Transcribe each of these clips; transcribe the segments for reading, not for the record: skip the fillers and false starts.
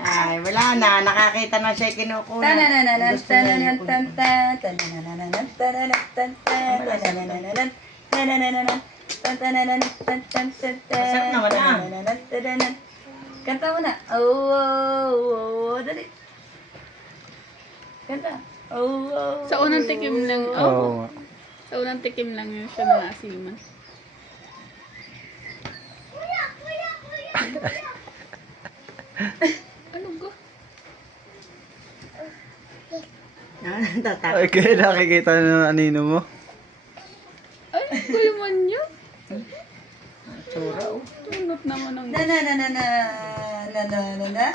Ay, wala na. Nakakita na siya kinukuha. Tanananan, Gusto niya tananan, yung tantan, tanananan, tananan, tantan, tanananan, tanananan, tantananan, tantan, tantan, Masarap naman ah. tanananan, tananan. Kanta mo na. Oh, oh, oh, dali. Kanta. Oh, oh, Sa unang tikim lang. Oo. Sa unang tikim lang yun siya na asiman. Ano ga? Tatakot. Ay, kaya nakikita na anino mo. Ay, kuya man niya. Tsura oh. Tunot naman ang... Nananana, nananana.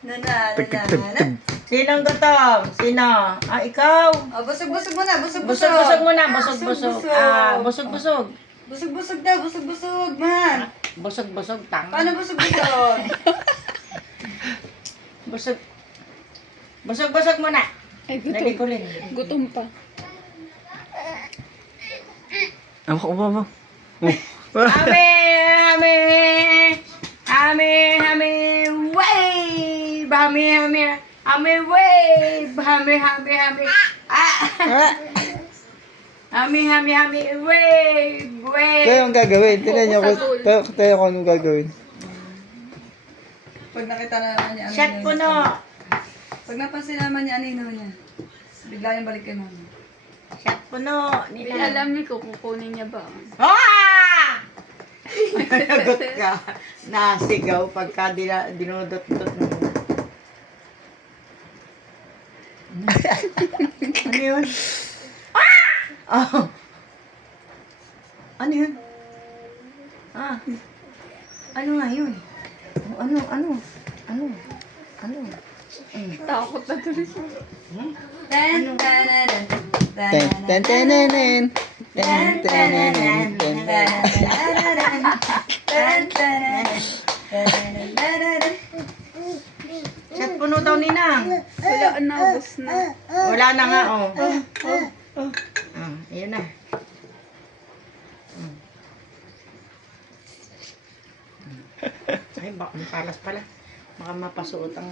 Nananana. Sinong gutom? Sino? Ah, ikaw. Oh, busog-busog mo na, busog-busog. Busog-busog muna. Busog-busog. Ah, busog-busog. Busog-busog daw, busog-busog, man. Busog-busog. Tanga. Paano busog-busog? Busog. Busog-busog muna. Ay, Lagi ko gutom. rin. Gutom pa. Ako ba? Oh. Hame, hame, hame, hame, wave, hame, hame, hame, wave, hame, hame, hame, hame, hame, hame, wave, wave. Tayo ang gagawin. Tingnan niyo ko. Tayo ko anong gagawin. Pag nakita na naman niya, Shot puno. Pag napansin naman niya, anino niya. Bigla yung balik kay mama. Shot puno. Hindi Nila. alam ni ko kukunin niya ba. Ah! Nagot ka. Nasigaw pagka dinudot-dot mo. Ano yun? Ah! Oh. Ano yun? Ah. Ano nga yun? Oh, ano? Takot na tuloy siya. Tan, tananan, Ten, ten, tenenen. Ten, tenenen. Ten, tananan, tan, tananan, tananan. Shot puno daw ninang. Wala na, ubos na. Wala na nga, oh. Ayun na. Ay, baka mapalas pala. Baka mapasuot ang